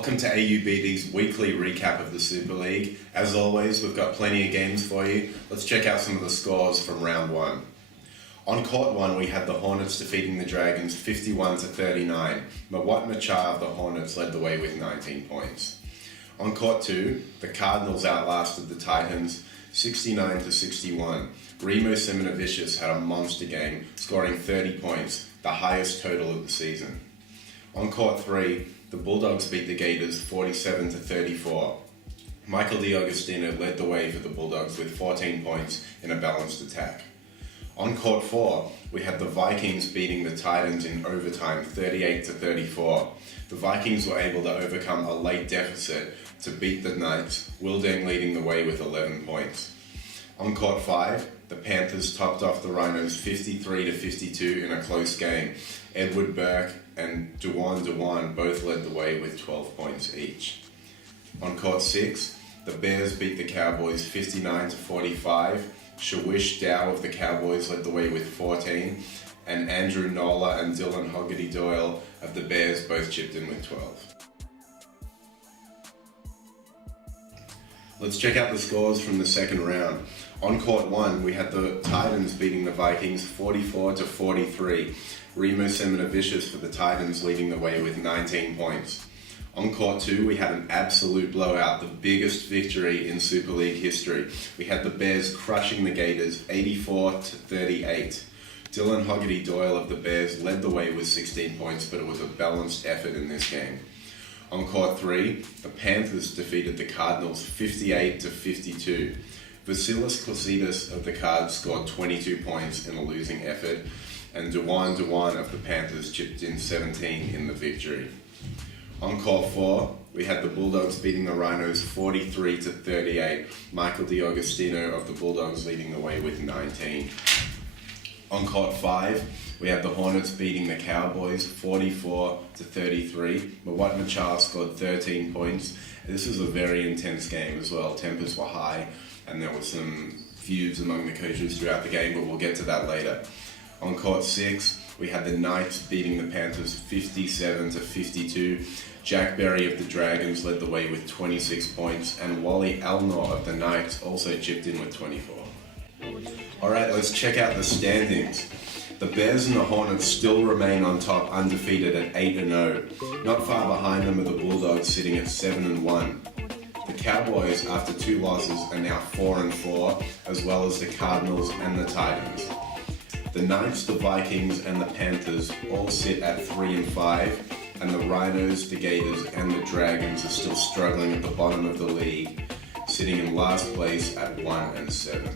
Welcome to AUBD's weekly recap of the Super League. As always, we've got plenty of games for you. Let's check out some of the scores from round one. On court one, we had the Hornets defeating the Dragons 51-39. Mawat Machar of the Hornets led the way with 19 points. On court two, the Cardinals outlasted the Titans 69-61. Remo Simonavicius had a monster game, scoring 30 points, the highest total of the season. On court three, the Bulldogs beat the Gators 47-34. Michael D'Agostino led the way for the Bulldogs with 14 points in a balanced attack. On court four, we had the Vikings beating the Titans in overtime 38-34. The Vikings were able to overcome a late deficit to beat the Knights, Wilding leading the way with 11 points. On court five, the Panthers topped off the Rhinos 53-52 in a close game. Edward Burke and Dewan both led the way with 12 points each. On court six, the Bears beat the Cowboys 59-45. Shawish Dow of the Cowboys led the way with 14, and Andrew Nola and Dylan Hoggerty Doyle of the Bears both chipped in with 12. Let's check out the scores from the second round. On court one, we had the Titans beating the Vikings 44-43. Remo Simonavicius for the Titans leading the way with 19 points. On court two, we had an absolute blowout, the biggest victory in Super League history. We had the Bears crushing the Gators 84-38. Dylan Hoggerty Doyle of the Bears led the way with 16 points, but it was a balanced effort in this game. On court three, the Panthers defeated the Cardinals 58-52. Vasilis Klasidas of the Cards scored 22 points in a losing effort, and Dewan of the Panthers chipped in 17 in the victory. On court four, we had the Bulldogs beating the Rhinos 43-38. Michael D'Agostino of the Bulldogs leading the way with 19. On court five, we had the Hornets beating the Cowboys 44-33. Mawat Machar scored 13 points. This was a very intense game as well. Tempers were high, and there were some feuds among the coaches throughout the game, but we'll get to that later. On court six, we had the Knights beating the Panthers 57-52. Jack Berry of the Dragons led the way with 26 points, and Wally Elnor of the Knights also chipped in with 24. Alright, let's check out the standings. The Bears and the Hornets still remain on top, undefeated at 8-0. Not far behind them are the Bulldogs sitting at 7-1. The Cowboys, after two losses, are now 4-4, as well as the Cardinals and the Titans. The Knights, the Vikings, and the Panthers all sit at 3-5, and the Rhinos, the Gators, and the Dragons are still struggling at the bottom of the league, sitting in last place at 1-7.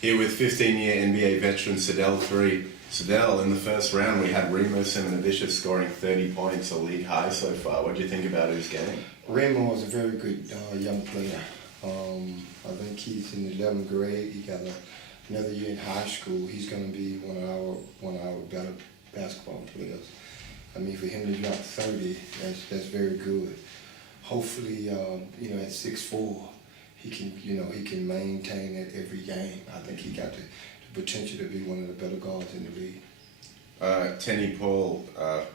Here with 15-year NBA veteran Sedale Threatt. Sedale, in the first round, we had Remo Simonavicius scoring 30 points, a league high so far. What do you think about his game? Remo was a very good young player. I think he's in the 11th grade. He got another year in high school. He's going to be one of our better basketball players. I mean, for him to drop 30, that's very good. Hopefully, at 6'4", he can maintain it every game. I think he got the potential to be one of the better guards in the league. Tenny Paul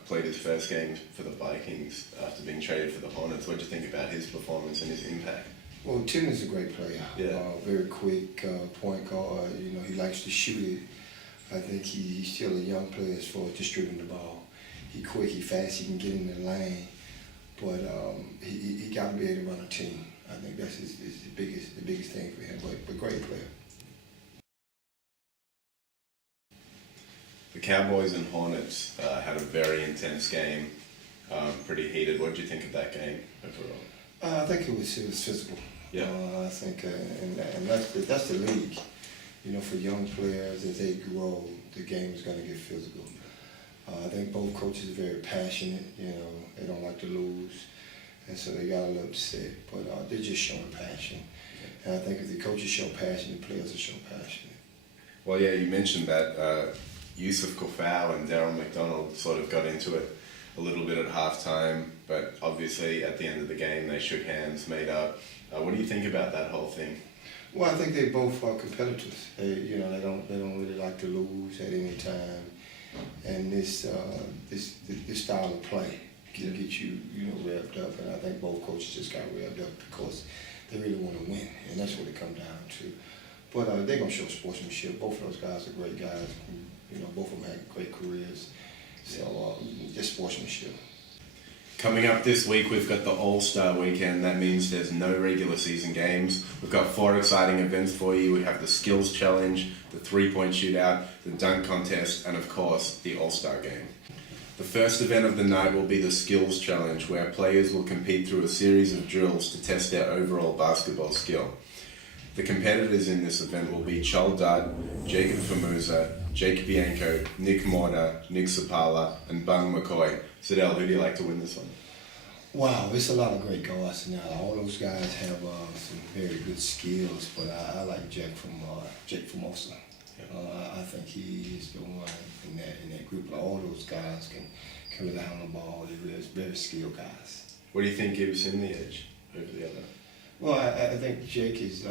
played his first game for the Vikings after being traded for the Hornets. What do you think about his performance and his impact? Well, Tim is a great player. Yeah. Very quick point guard. He likes to shoot it. I think he's still a young player as far as distributing the ball. He's quick, he's fast, he can get in the lane, but he got to be able to run a team. I think that's the biggest thing for him. But great player. The Cowboys and Hornets had a very intense game, pretty heated. What did you think of that game overall? I think it was physical. Yeah. I think, and that's the league. For young players, as they grow, the game is going to get physical. I think both coaches are very passionate. They don't like to lose, and so they got a little upset. But they're just showing passion. And I think if the coaches show passion, the players will show passion. Well, yeah, you mentioned that Yusuf Kofau and Darryl McDonald sort of got into it a little bit at halftime, but obviously at the end of the game they shook hands, made up. What do you think about that whole thing? Well, I think they both are competitors. They don't really like to lose at any time. and this style of play can get you revved up. And I think both coaches just got revved up because they really want to win, and that's what it comes down to. But they're gonna show sportsmanship. Both of those guys are great guys. Both of them had great careers. So just sportsmanship. Coming up this week, we've got the All-Star Weekend. That means there's no regular season games. We've got 4 exciting events for you. We have the Skills Challenge, the 3-point shootout, the dunk contest, and of course, the All-Star Game. The first event of the night will be the Skills Challenge, where players will compete through a series of drills to test their overall basketball skill. The competitors in this event will be Chol Dudd, Jacob Famuza, Jake Bianco, Nick Morta, Nick Sapala, and Bung McCoy. Sedale, who do you like to win this one? Wow, it's a lot of great guards now. All those guys have some very good skills, but I like Jake Famosa. I think he is the one in that group. All those guys can rely on the ball. They're very skilled guys. What do you think gives him the edge over the other? Well, I think Jake is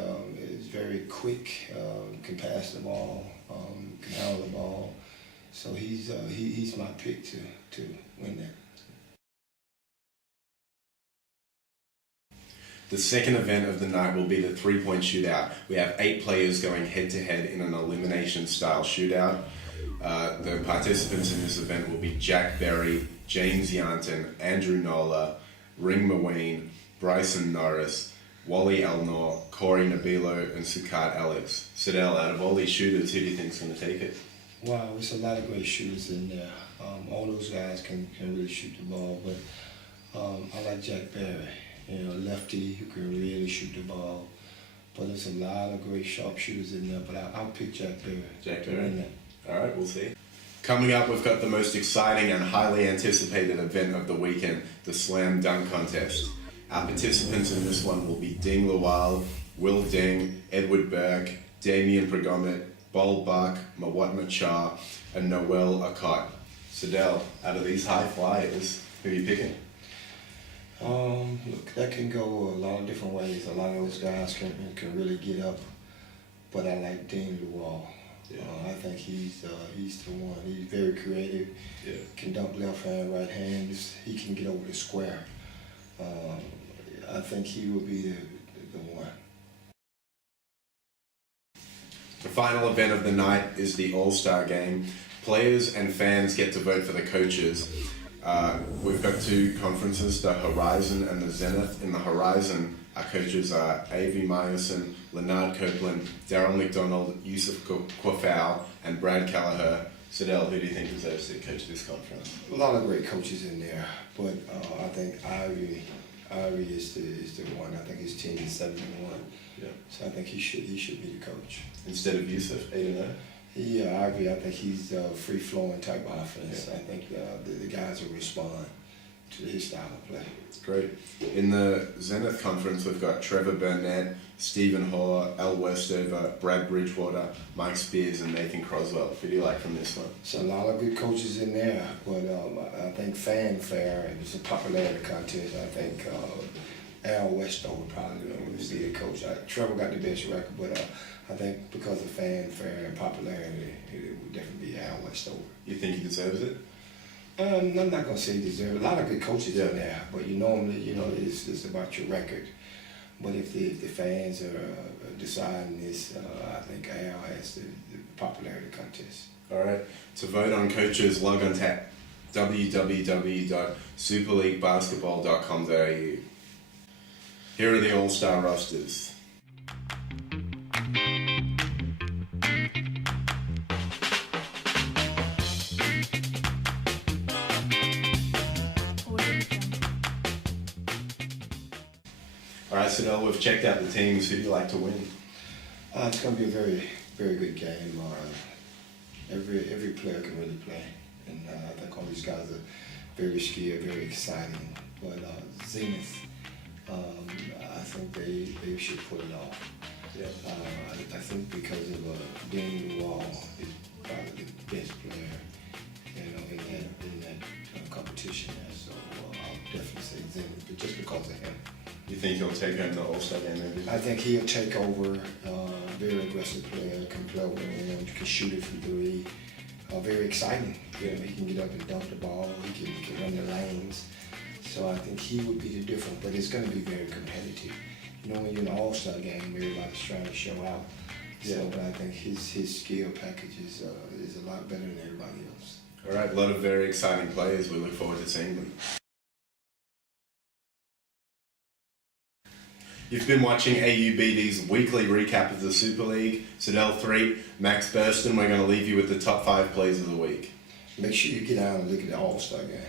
very quick, can pass the ball, can handle the ball. So he's my pick to win that. The second event of the night will be the 3-point shootout. We have 8 players going head-to-head in an elimination-style shootout. The participants in this event will be Jack Berry, James Yanton, Andrew Nola, Ring Maween, Bryson Norris, Wally Elnor, Corey Nabilo, and Sukat Alex. Sedale, out of all these shooters, who do you think is going to take it? Wow, there's a lot of great shooters in there. All those guys can really shoot the ball, but I like Jack Berry, lefty who can really shoot the ball. But there's a lot of great sharpshooters in there, but I'll pick Jack Berry. Jack Berry. All right, we'll see. Coming up, we've got the most exciting and highly anticipated event of the weekend, the Slam Dunk Contest. Our participants in this one will be Ding Lawal, Will Ding, Edward Burke, Damien Pregomet, Bol Buck, Mawat Char, and Noel Akot. Sedale, out of these high flyers, who are you picking? Look, that can go a lot of different ways. A lot of those guys can really get up, but I like Ding Lawal. Yeah. I think he's the one. He's very creative. Yeah. Can dunk left hand, right hand. He can get over the square. I think he will be the one. The final event of the night is the All-Star Game. Players and fans get to vote for the coaches. We've got 2 conferences, the Horizon and the Zenith. In the Horizon, our coaches are Avi Myerson, Leonard Copeland, Daryl McDonald, Yusuf Kwafau, and Brad Callagher. Sedale, who do you think deserves to coach this conference? A lot of great coaches in there, but I think Ivy is the one. I think his team is 7-1. Yeah. So I think he should be the coach. Instead of Yusuf, 8-0? Yeah, Ivy, I think he's a free-flowing type of offense. Yeah. I think the guys will respond to his style of play. Great. In the Zenith Conference, we've got Trevor Burnett, Stephen Hoare, Al Westover, Brad Bridgewater, Mike Spears, and Nathan Croswell. Who do you like from this one? So a lot of good coaches in there, but I think fanfare, it's a popularity contest. I think Al Westover probably would be the coach. Trevor got the best record, but I think because of fanfare and popularity, it would definitely be Al Westover. You think he deserves it? I'm not going to say he deserves it. A lot of good coaches in there, but normally, it's about your record. But if the fans are deciding this, I think Al has the popularity contest. All right. To vote on coaches, log on to www.superleaguebasketball.com.au. Here are the All-Star rosters. All right, Sedale, we've checked out the teams. Who do you like to win? It's going to be a very, very good game. Every player can really play, and I think all these guys are very skilled, very exciting. But Zenith, I think they should pull it off. Yeah. I think because of Ding Lawal is probably the best player, in that competition. So I'll definitely say Zenith, but just because of him. You think he'll take home the All-Star game maybe? I think he'll take over. Very aggressive player, can play with him, can shoot it from 3. very exciting. You know, he can get up and dunk the ball. He can run the lanes. So I think he would be the difference, but it's going to be very competitive. You know, when you're in an all-star game, everybody's trying to show out. So, but I think his skill package is a lot better than everybody else. All right, a lot of very exciting players. We look forward to seeing them. You've been watching AUBD's weekly recap of the Super League. Sedale, Threatt, Max, Burstin. We're going to leave you with the top 5 plays of the week. Make sure you get out and look at the all-star game.